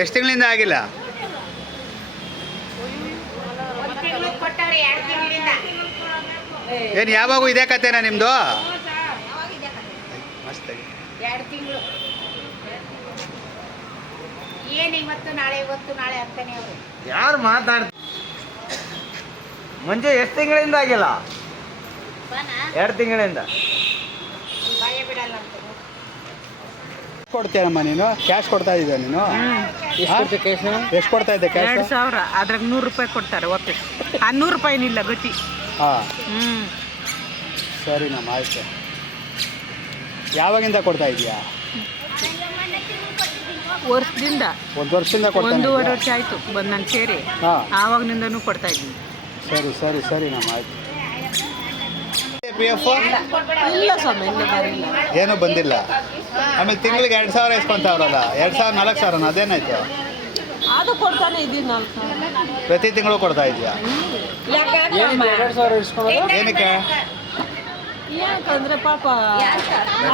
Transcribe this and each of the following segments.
ಎಷ್ಟು ತಿಂಗಳಿಂದ ಆಗಿಲ್ಲ? ಏನು ಯಾವಾಗೂ ಇದೇ ಕತೆನಾ ನಿಮ್ಮದು? ಮಸ್ತ್ 2 ತಿಂಗಳು ಏನು ಇವತ್ತು ನಾಳೆ ಅಂತಾನೆ ಅವರು ಯಾರು ಮಾತಾಡ್ತಾರೆ? ಮುಂಚೆ ಎಷ್ಟು ತಿಂಗಳಿಂದ ಆಗಿಲ್ಲ? 2 ತಿಂಗಳಿಂದ. ಭಯ ಬಿಡಲ್ಲ ಅಂತ ಕೊಡ್ತೀಯಮ್ಮ ನೀನು? ಕ್ಯಾಶ್ ಕೊಡ್ತಾ ಇದ್ದೆ ನೀನು? ಎಷ್ಟು ಕೊಡ್ತಾ ಇದ್ದೆ ಕ್ಯಾಶ್? 2000. ಅದ್ರಾಗ 100 ರೂಪಾಯಿ ಕೊಡ್ತಾರೆ ವಾಪಸ್. 100 ರೂಪಾಯಿನಿಲ್ಲ ಗತಿ. ಹಾಂ ಸರಿನಮ್ಮ, ಆಯ್ತು. ಯಾವಾಗಿಂದ ಕೊಡ್ತಾ ಇದೆಯಾ? ವರ್ಷದಿಂದ. 1 ವರ್ಷದಿಂದ ಕೊಡ್ತಾ 1.5 ವರ್ಷ ಆಯಿತು ಬಂದು ನಾನು ಸೇರಿ. ಹಾಂ ಆವಾಗನಿಂದನೂ ಕೊಡ್ತಾ ಇದ್ದೀನಿ. ಸರಿನಮ್ಮ, ಆಯ್ತು. ಪಿ ಎಫ್ ಇಲ್ಲ ಸ್ವಾಮಿ, ಇಲ್ಲ ಬರಿಲ್ಲ. ಏನೂ ಬಂದಿಲ್ಲ. ಆಮೇಲೆ ತಿಂಗಳಿಗೆ 2000 ಇಸ್ಕೊಂತಾವ್ರಲ್ಲ, 2000 4000 ಅದೇನಾಯ್ತು? ಅದು ಕೊಡ್ತಾನೆ ಇದ್ದೀನಿ 4000 ಪ್ರತಿ ತಿಂಗಳು ಕೊಡ್ತಾ ಇದೆಯಾ? ಏನಕ್ಕೆ? ಯಾಕಂದ್ರೆ ಪಾಪ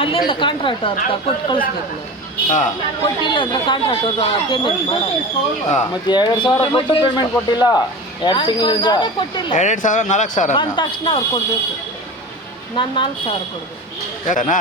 ಅಲ್ಲಿಂದ ಕಾಂಟ್ರಾಕ್ಟ್ ಅವ್ರ ಕೊಟ್ಟು ಕಳಿಸ್ಬೇಕು. ಹಾಂ ಕೊಟ್ಟಿಲ್ಲ ಅಂದ್ರೆ ಕಾಂಟ್ರಾಕ್ಟ್ ಅವ್ರ ಪೇಮೆಂಟ್ ಮಾಡೋದು. ಹಾಂ ಮತ್ತೆ 2000 ಕೊಟ್ಟು ಪೇಮೆಂಟ್ ಕೊಟ್ಟಿಲ್ಲ 2 ತಿಂಗಳಿಂದ. ಅದೇ ಕೊಟ್ಟಿಲ್ಲ. 2000 4000 ಬಂದ ತಕ್ಷಣ ಅವ್ರು ಕೊಡಬೇಕು. ನಾನು 4000 ಕೊಡಬೇಕು. ಯಾಕನಾ?